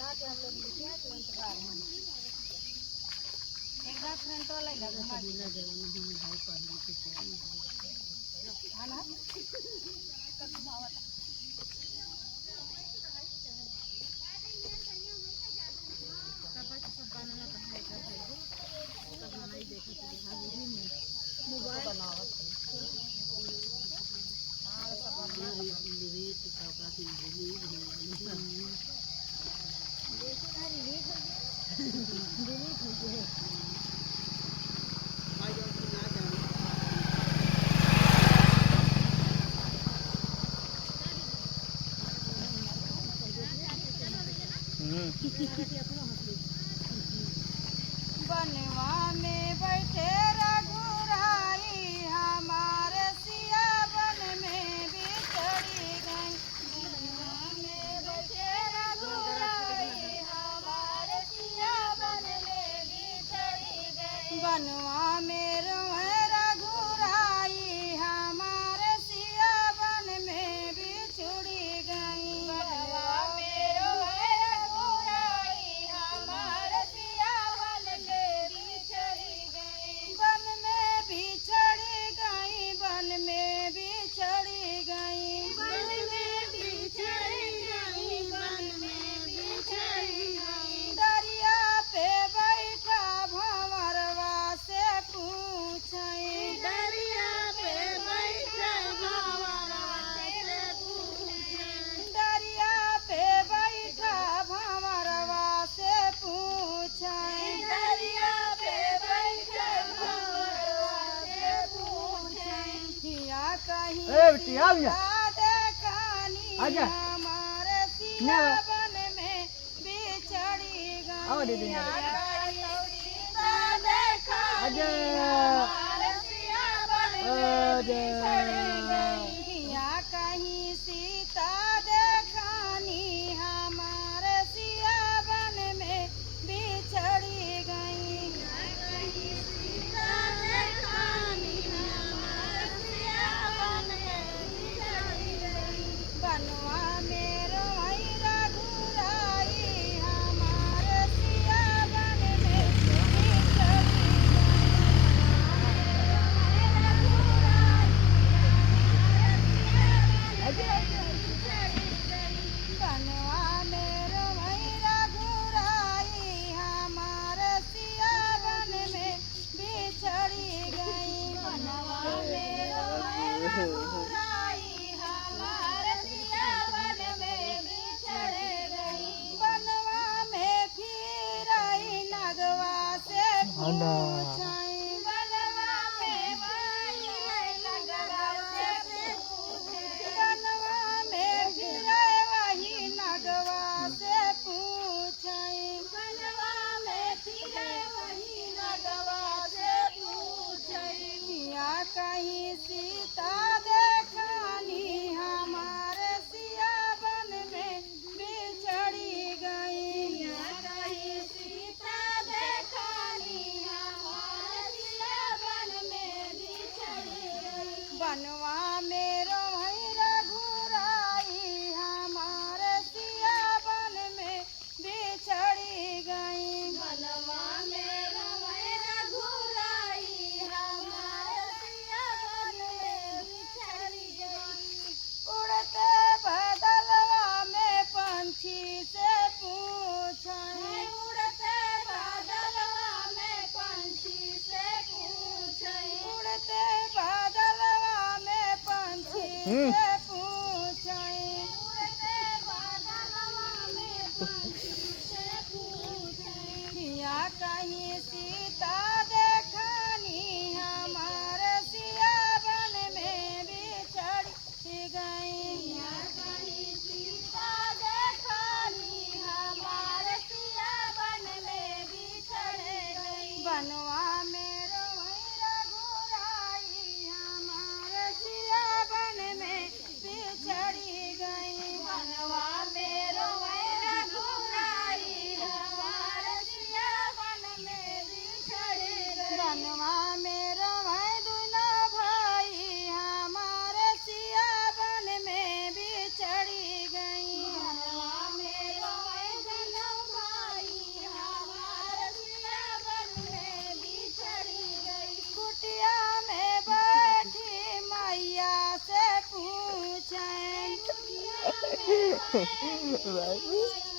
बना के हम लोग लिखे हैं तुरंत खा रहे हैं। एक 10 मिनट वाला ही लगा भाई पढ़ने के है ना सब बनाना सब बनाई देखे मोबाइल बनावत बनवा में बैठे रघुराई हमारे सिया बन में बिछड़ी गई। बनवा में बैठे रघुराई हमारे सिया बन में बिछड़ी गई। बनवा में रोए रघुराई हमारे सिया बन में बिछड़ी गई। बनवा में रोए रघुराई हमारे सिया बन में बिछड़ी गई। बन में बिछड़ी गई। बन में बिछड़ी गई। बन में बिछड़ी गई। बन में बिछड़ी गई। दरिया पे बैठा भंवरवा से पूछई। दरिया पे बैठा भंवरवा से पूछई। दरिया पे बैठा भंवरवा से पूछई। दरिया पे बैठा भंवरवा से पूछई। हिया कहीं देखनी हमारे सिया बन में बिछड़ी गई। हिया कहीं सीता देखनी हमारे सिया बन में बिछड़ी गई। हिया कहीं सीता देखनी हमारे सिया बन में बिछड़ी गई। हिया कहीं सीता देखनी हमारे सिया बन में बिछड़ी गई। बनवा में रोई रघुराई हमारे सिया बन में बिछड़ी बनवा में रोई रघुराई हमारे सिया बन में बिछड़ी गई। बनवा में रोई रघुराई हमारे सिया बन में बिछड़ी गई। बनवा में फिर आई नगवा से पूछई। बनवा में फिर आई नगवा से पूछई। बनवा में फिर वही नगवा से पूछई। बनवा में फिर वही नगवा से पूछई। हिया कहीं सीता देखनी हमारे सिया बन में बिछड़ी गई। हिया कहीं सीता देखनी हमारे सिया बन में बिछड़ी गई। बनवा में रोई रघुराई हमारे सिया बन में बिछड़ी गई। बनवा में रोई रघुराई हमारे सिया बन में बिछड़ी गई। उड़ते बादलवा में पंछी से पूछई। उड़ते बादलवा में पंछी से पूछई। उड़ते बादलवा में पंछी से पूछई। उड़ते बादलवा में पंछी से पूछई। हिया कहीं सीता देखनी हमारे सिया बन में बिछड़ी गई। हिया कहीं सीता देखनी हमारे सिया बन में बिछड़ी गई। बनवा में रोई रघुराई हमारे सिया बन में बापरे